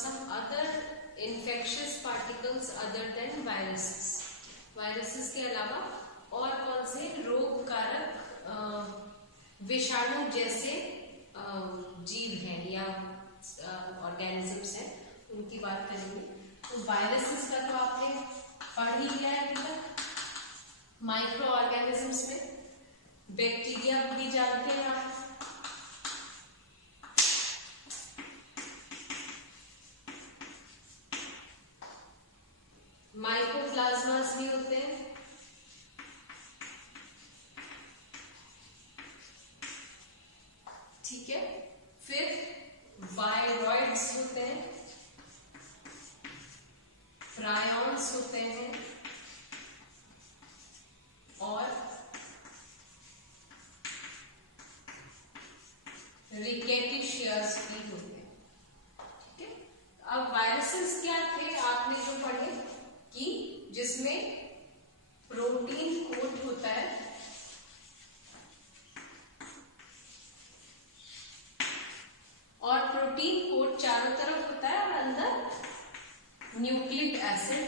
some other infectious particles other than viruses. Viruses के अलावा और कौन से रोग कारक विषाणु जैसे जीव हैं या ऑर्गेनिजम्स हैं, उनकी बात करेंगे। तो वायरसेस का तो आपने पढ़ ही लिया है अभी तक। माइक्रो ऑर्गेनिजम्स में बैक्टीरिया भी जानते हैं आप। माइकोप्लाज्मास भी होते हैं। ठीक है, फिर वायरॉइड्स होते हैं, प्रायॉन्स होते हैं और रिकेटिशियास भी होते हैं। ठीक है, अब वायरसेस क्या थे आपने जो पढ़े कि जिसमें प्रोटीन कोट होता है और प्रोटीन कोट चारों तरफ होता है और अंदर न्यूक्लिक एसिड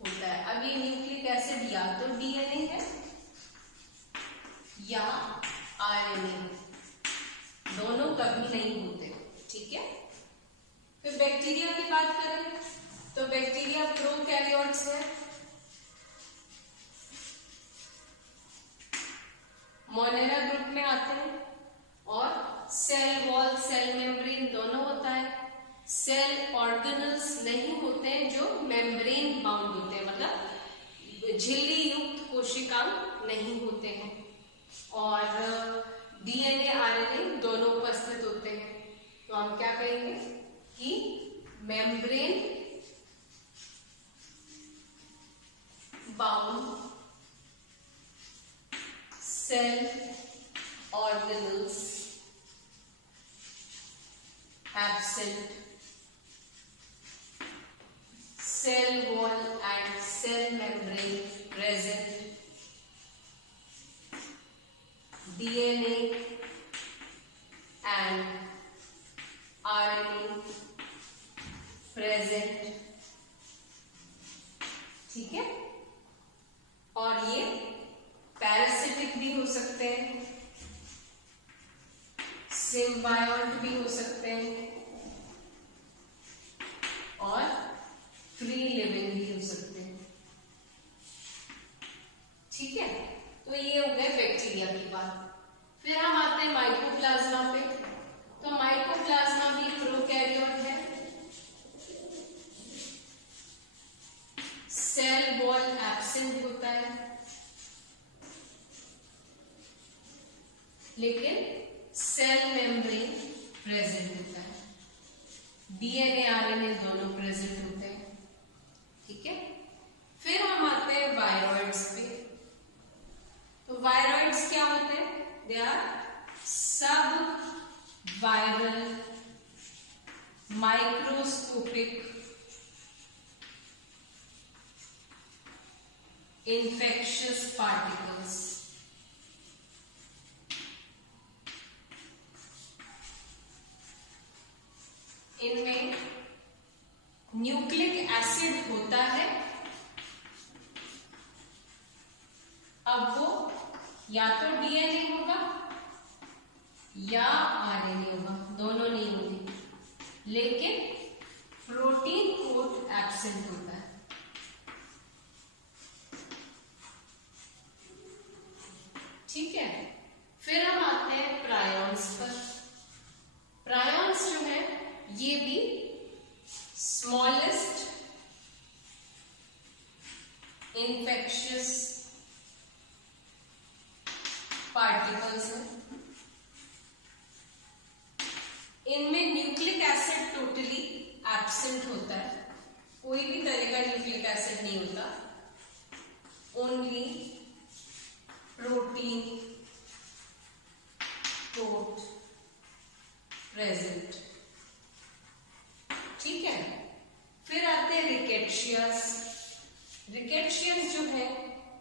होता है। अब ये न्यूक्लिक एसिड या तो डीएनए है या आरएनए है, दोनों कभी नहीं होते। ठीक है, फिर बैक्टीरिया की बात करें तो बैक्टीरिया प्रोकैरियोट्स है, मोनेरा ग्रुप में आते हैं और सेल वॉल सेल मेम्ब्रेन दोनों होता है। सेल ऑर्गेनल्स नहीं होते हैं जो मेम्ब्रेन बाउंड होते हैं, मतलब झिल्ली युक्त कोशिकांग नहीं होते हैं। और डीएनए आरएनए दोनों उपस्थित होते हैं। तो हम क्या कहेंगे कि membrane bound cell organelles absent, cell wall and cell membrane present, DNA and RNA present। ठीक है, और ये पैरासिटिक भी हो सकते हैं, सिम्बायोट भी हो सकते हैं और फ्री लिविंग भी हो सकते हैं। ठीक है, तो ये हो गए बैक्टीरिया की बात। फिर हम आते हैं माइकोप्लाज्मा पे। तो माइकोप्लाज्मा भी प्रोकैरियोट है, सेल वॉल एब्सेंट होता है लेकिन सेल मेम्ब्रेन प्रेजेंट होता है, डीएनए आरएनए दोनों प्रेजेंट होते हैं। ठीक है, फिर हम आते हैं वायरॉइड्स पे। तो वायरॉइड्स क्या होते हैं? दे आर सब वायरल माइक्रोस्कोपिक infectious particles इनमें न्यूक्लिक एसिड होता है। अब वो या तो डीएनए होगा या आरएनए होगा, दोनों नहीं होते, लेकिन प्रोटीन कोट एब्सेंट होता है। ठीक है, फिर हम आते हैं प्रायॉन्स पर। प्रायॉन्स जो है ये भी स्मॉलेस्ट इन्फेक्शियस पार्टिकल्स हैं। इनमें न्यूक्लिक एसिड टोटली एब्सेंट होता है, कोई भी तरह का न्यूक्लिक एसिड नहीं होता, ओनली प्रोटीन कोट प्रेजेंट। ठीक है, फिर आते हैं रिकेट्शियास। रिकेट्शियस जो है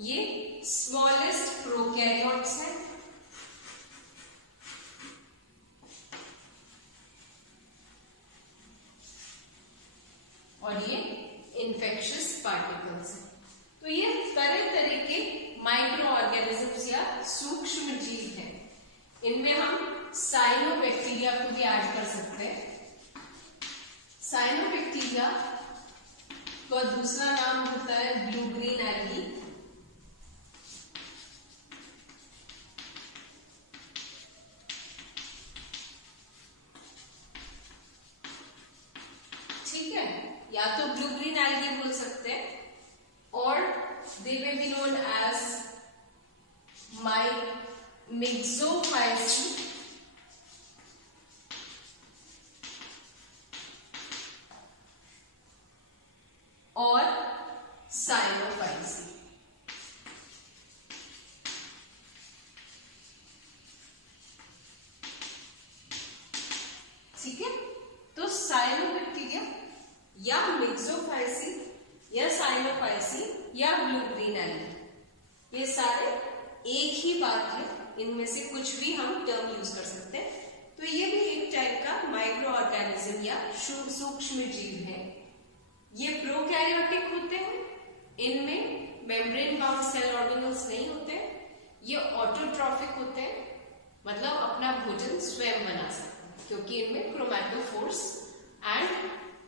ये स्मॉलेस्ट प्रोकैरियोट्स हैं। पार्टिकल्स हैं। तो ये तरह तरह के माइक्रो ऑर्गेनिजम्स या सूक्ष्म जीव हैं। इनमें हम साइनोबैक्टीरिया को भी ऐड कर सकते हैं। साइनोबैक्टीरिया का दूसरा नाम होता है ब्लू ग्रीन एल्गी। ठीक है, या तो ब्लू ग्रीन एल्गी बोल सकते हैं और they may be known as myxophyceae और साइनोफाइसी। ठीक है, तो साइनोबैक्टीरिया या मिक्सोफाइसी या साइनोफाइसी या ब्लू ग्रीन एल्गी, ये सारे एक ही बात है। इनमें से कुछ भी हम टर्म यूज कर सकते हैं। तो ये भी एक टाइप का माइक्रो ऑर्गेनिज्म या सूक्ष्म जीव है। ये प्रोकैरियोटिक होते हैं, इनमें मेम्ब्रेन बाउंड सेल ऑर्गेनल्स नहीं होते। ये ऑटोट्रॉफिक होते हैं, मतलब अपना भोजन स्वयं बना सकते हैं, क्योंकि इनमें क्रोमैटोफोर्स एंड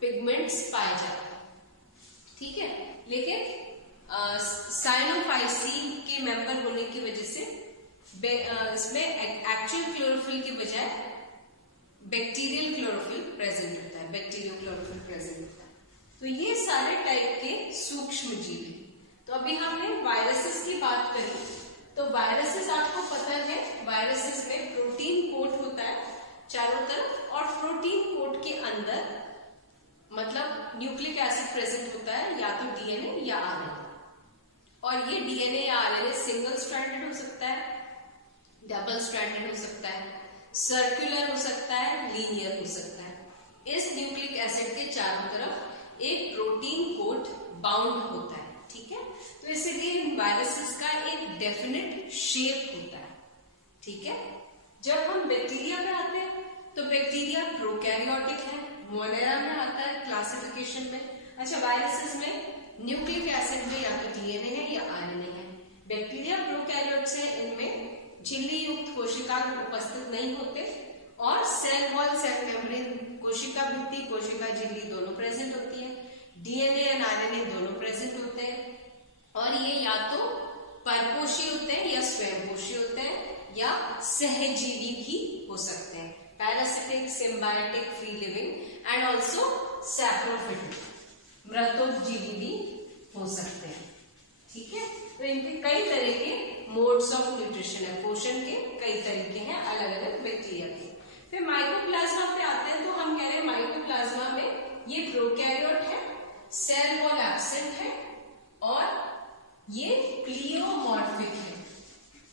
पिगमेंट्स पाए जाते हैं। ठीक है, लेकिन साइनोफाइसी के मेंबर होने की वजह से इसमें एक्चुअल क्लोरोफिल के बजाय बैक्टीरियल क्लोरोफिल प्रेजेंट होता है, बैक्टीरियो क्लोरोफिल प्रेजेंट होता है। तो ये सारे टाइप के सूक्ष्म जीव हैं। तो अभी हमने वायरसेस की बात करी, तो वायरसेस आपको पता है, वायरसेस में प्रोटीन कोट होता है चारों तरफ, और प्रोटीन कोट के अंदर मतलब न्यूक्लिक एसिड प्रेजेंट होता है, या तो डीएनए या आरएनए। और ये डीएनए या आरएनए सिंगल स्ट्रैंडेड हो सकता है, डबल स्ट्रैंडेड हो सकता है, सर्कुलर हो सकता है, लीनियर हो सकता है। इस न्यूक्लिक एसिड के चारों तरफ एक प्रोटीन कोट बाउंड होता है। ठीक है, तो इसलिए वायरसेस का एक डेफिनेट शेप होता है। ठीक है, जब हम बैक्टीरिया में आते हैं तो बैक्टीरिया प्रोकैरियोटिक है, मोनेरा में आता है क्लासिफिकेशन में। अच्छा, वायरसेस में न्यूक्लिक एसिड में या तो डीएनए है या आरएनए है। बैक्टीरिया प्रोकैरियोट्स है, इनमें झिल्ली युक्त कोशिका उपस्थित नहीं होते, और सेल वॉल, सेल मेम्ब्रेन, कोशिका भित्ति, कोशिका झिल्ली दोनों प्रेजेंट होती है। डीएनए एंड आरएनए दोनों प्रेजेंट होते हैं, और ये या तो परपोषी होते हैं या स्वयंपोषी होते हैं, या सहजीवी भी हो सकते हैं, parasitic, symbiotic, free living and also saprophytic, मृतोपजीवी भी हो सकते हैं। ठीक है, तो इनके कई तरह के मोड्स ऑफ न्यूट्रिशन है, पोषण के कई तरीके हैं अलग अलग बैक्टीरिया के। फिर माइकोप्लाज्मा पे आते हैं, तो हम कह रहे हैं माइकोप्लाज्मा में ये प्रोकैरियोट है, सेल वॉल एब्सेंट है, और ये प्लियोमॉर्फिक है।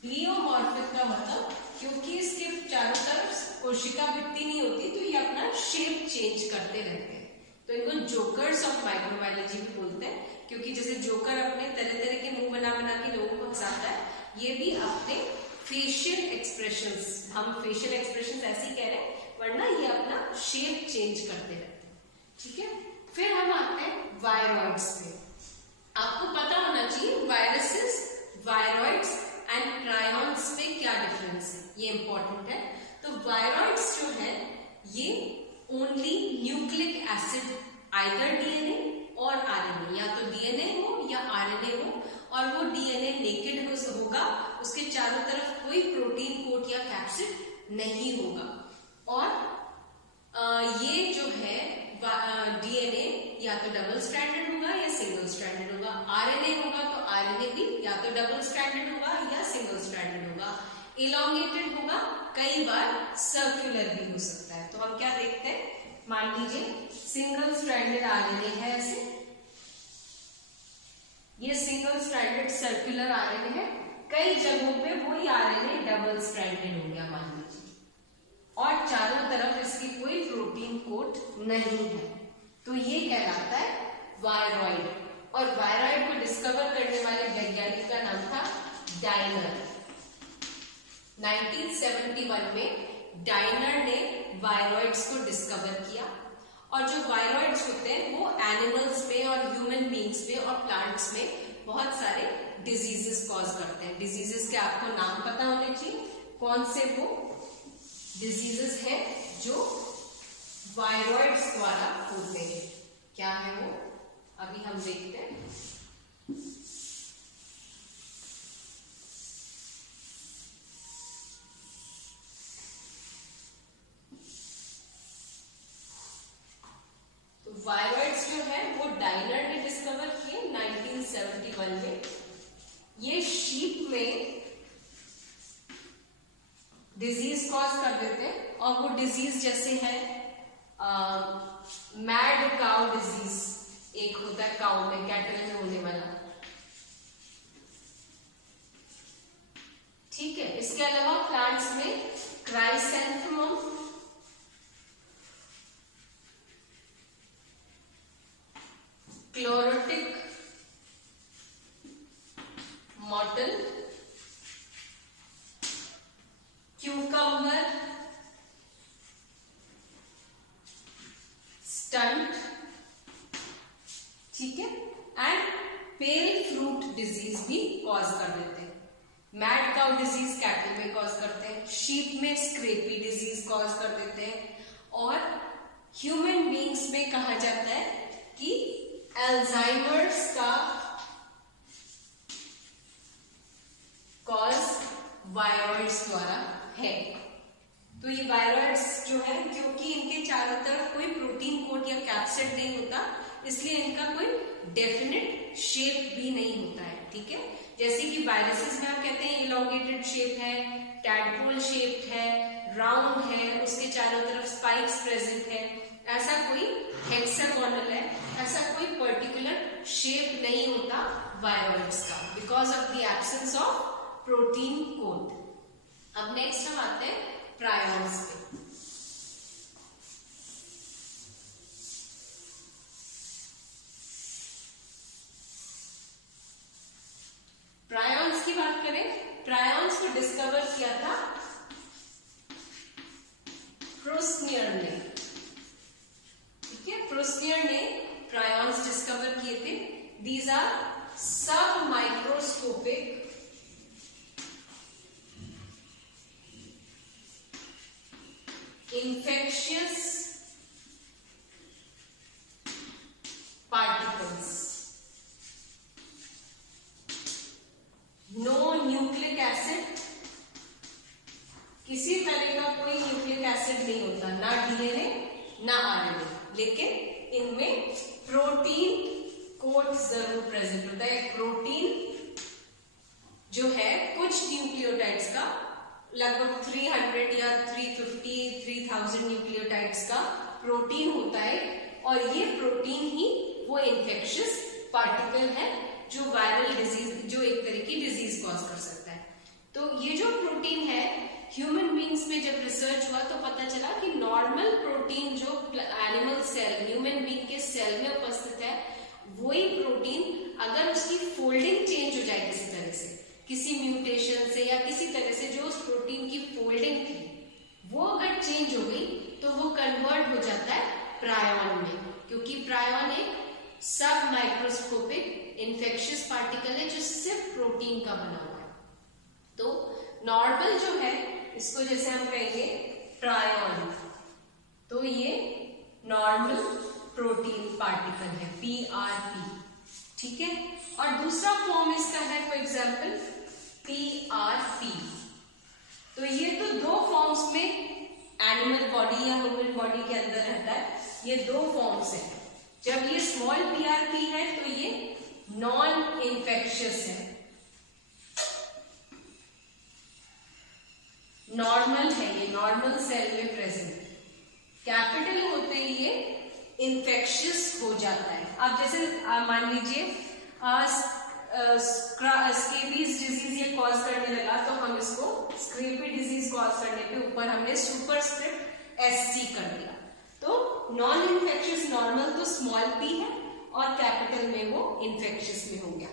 प्लियोमॉर्फिक का मतलब क्योंकि इसके चारों तरफ कोशिका भित्ति नहीं होती, तो ये अपना शेप चेंज करते रहते हैं। तो इनको जोकर्स ऑफ माइक्रोबायोलॉजी भी बोलते हैं, क्योंकि जैसे जोकर अपने तरह तरह के मुंह बना बना के लोगों को हंसाता है, ये भी अपने फेशियल एक्सप्रेशंस, हम फेशियल एक्सप्रेशंस ऐसे ही कह रहे हैं, वरना ये अपना शेप चेंज करते रहते हैं। ठीक है, फिर हम आते हैं वायरॉइड्स पे। आपको पता होना चाहिए वायरसेस, वायरॉइड्स एंड प्रायॉन्स में क्या डिफरेंस है, ये इंपॉर्टेंट है। तो वायरॉइड्स जो है ये only nucleic acid, either DNA और आरएनए, या तो डीएनए हो या आरएनए हो, और वो डीएनए नेकेड होगा, उसके चारों तरफ कोई प्रोटीन कोट या कैप्सिड नहीं होगा। और ये जो है डीएनए या तो डबल स्ट्रैंडेड होगा या सिंगल स्ट्रैंडेड होगा, आरएनए होगा तो आरएनए भी या तो डबल स्ट्रैंडेड होगा या सिंगल स्ट्रैंडेड होगा, इलॉन्गेटेड होगा, कई बार सर्कुलर भी हो सकता है। तो हम क्या देखते हैं, मान लीजिए सिंगल स्ट्रैंडेड आरएनए है, ऐसे ये सिंगल स्ट्रैंडेड सर्कुलर आरएनए है, कई जगहों पे वही आरएनए डबल स्ट्रैंडेड हो गया मान लीजिए, और चारों तरफ इसकी कोई प्रोटीन कोट नहीं है, तो ये कहलाता है वायरॉइड। और वायरॉइड को डिस्कवर करने वाले वैज्ञानिक का नाम था डाइनर। 1971 में डाइनर ने वायरॉइड्स को डिस्कवर किया, और जो वायरॉइड्स होते हैं वो एनिमल्स में और ह्यूमन बींग्स में और प्लांट्स में बहुत सारे डिजीजेस कॉज करते हैं। डिजीजेस के आपको नाम पता होने चाहिए, कौन से वो डिजीजेस हैं जो वायरॉइड्स द्वारा होते हैं, क्या है वो अभी हम देखते हैं। तो वायरॉइड्स जो है वो डाइनर ने डिस्कवर किए 1971 में। ये शीप में डिजीज कॉज कर देते हैं और वो डिजीज जैसे है मैड काउ डिजीज, एक होता है काउ में, कैटल में होने वाला, ठीक है। इसके अलावा प्लांट्स में chrysanthemum, chlorotic mortal, cucumber, stunt, ठीक है, एंड पेल फ्रूट डिजीज भी कॉज कर देते हैं। मैड काउ डिजीज कैटल में कॉज करते हैं, शीप में स्क्रेपी डिजीज कॉज कर देते हैं, और ह्यूमन बींग्स में कहा जाता है कि अल्जाइमर्स का कॉज वायरॉइड्स द्वारा है। तो ये वायरॉइड्स जो है, क्योंकि इनके चारों तरफ कोई प्रोटीन कोट या कैप्सिड नहीं होता, इसलिए इनका कोई डेफिनेट शेप भी नहीं होता है, ठीक है। जैसे कि वायरसेस में आप कहते हैं इलॉन्गेटेड शेप है, टैडपोल शेप है, राउंड है, उसके चारों तरफ स्पाइक्स प्रेजेंट है, ऐसा कोई हेक्सागोनल है, ऐसा कोई पर्टिकुलर शेप नहीं होता वायरॉइड्स का, because of the absence of protein coat. अब नेक्स्ट हम आते हैं प्रायॉन्स पे। प्रायॉन्स की बात करें, प्रायॉन्स को डिस्कवर किया था प्रुस्नियर ने, ठीक है। प्रुस्नियर ने प्रायॉन्स डिस्कवर किए थे। दीज आर सब microscopic infectious particles, no nucleic acid, किसी तरह का कोई न्यूक्लिक एसिड नहीं होता, ना डीएनए ना आरएनए, लेकिन इनमें प्रोटीन कोट जरूर प्रेजेंट होता है। प्रोटीन जो है कुछ न्यूक्लियोटाइड्स का, लगभग 300 या 350 3000 न्यूक्लियोटाइड्स का प्रोटीन होता है, और ये प्रोटीन ही वो इन्फेक्शियस पार्टिकल है जो वायरल डिजीज, जो एक तरह की डिजीज कॉज कर सकता है। तो ये जो प्रोटीन है, ह्यूमन बींग्स में जब रिसर्च हुआ तो पता चला कि नॉर्मल प्रोटीन जो एनिमल सेल, ह्यूमन बींग के सेल में उपस्थित है, वही प्रोटीन अगर उसकी फोल्डिंग चेंज हो जाए किसी तरह से, किसी म्यूटेशन से या किसी तरह से, जो उस प्रोटीन की फोल्डिंग थी वो अगर चेंज हो गई तो वो कन्वर्ट हो जाता है प्रायॉन में, क्योंकि प्रायॉन एक सब माइक्रोस्कोपिक इन्फेक्शियस पार्टिकल है जो सिर्फ प्रोटीन का बना हुआ है। तो नॉर्मल जो है, इसको जैसे हम कहेंगे प्रायॉन, तो ये नॉर्मल प्रोटीन पार्टिकल है, PRP, ठीक है। और दूसरा फॉर्म इसका है फॉर एग्जाम्पल PRP। तो ये तो दो फॉर्म्स में एनिमल बॉडी या ह्यूमन बॉडी के अंदर रहता है, ये दो फॉर्म्स है। जब ये स्मॉल PRP है तो ये नॉन इन्फेक्शियस है, नॉर्मल है, ये नॉर्मल सेल में प्रेजेंट। कैपिटल होते ही ये इन्फेक्शियस हो जाता है। अब जैसे मान लीजिए स्केबीज डिजीज ये कॉज करने लगा, तो हम इसको स्क्रेपी डिजीज कॉज करने पे ऊपर हमने सुपरस्क्रिप्ट SC कर दिया। तो नॉन इन्फेक्शियस नॉर्मल तो स्मॉल p है और कैपिटल में वो इन्फेक्शियस में हो गया।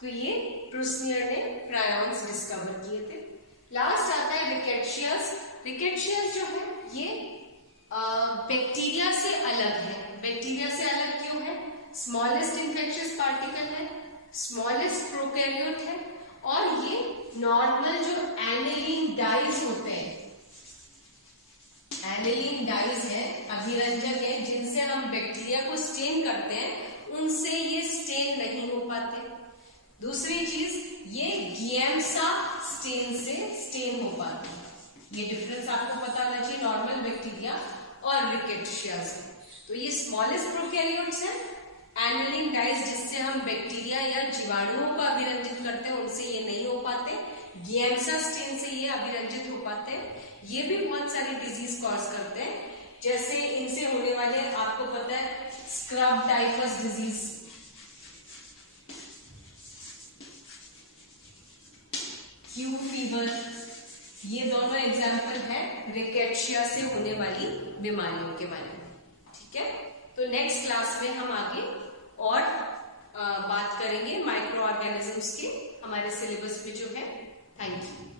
तो ये प्रुस्नियर ने प्रायॉन्स डिस्कवर किए थे। लास्ट आता है रिकेट्शियस। रिकेट्शियस जो है ये बैक्टीरिया से अलग है। बैक्टीरिया से अलग क्यों है? स्मॉलेस्ट इन्फेक्शियस पार्टिकल है, स्मॉलेस्ट प्रोकैरियोट है, और ये नॉर्मल जो एनिलीन डाइज होते हैं, एनिलीन डाइज है, अभिरंजक है, जिनसे हम बैक्टीरिया को स्टेन करते हैं, उनसे ये स्टेन नहीं हो पाते। दूसरी चीज, ये गिएम्सा स्टेन से स्टेन हो पाते हैं। ये डिफरेंस आपको पता होना चाहिए नॉर्मल बैक्टीरिया और रिकेट्शिया से। तो ये स्मॉलेस्ट प्रोकैरियोट्स हैं, एनिलीन डाइज जिससे हम बैक्टीरिया या जीवाणुओं को अभिरंजित करते हैं, उनसे ये नहीं हो पाते। गिएम्सा स्टेन से ये अभिरंजित हो पाते हैं। ये भी बहुत सारी डिजीज कॉज करते हैं, जैसे इनसे होने वाले, आपको पता है, scrub typhus disease, Q fever, ये दोनों एग्जाम्पल है रिकेट्शिया से होने वाली बीमारियों के बारे में। ठीक है, तो नेक्स्ट क्लास में हम आगे और बात करेंगे माइक्रो ऑर्गेनिजम्स के, हमारे सिलेबस में जो है। Thank you.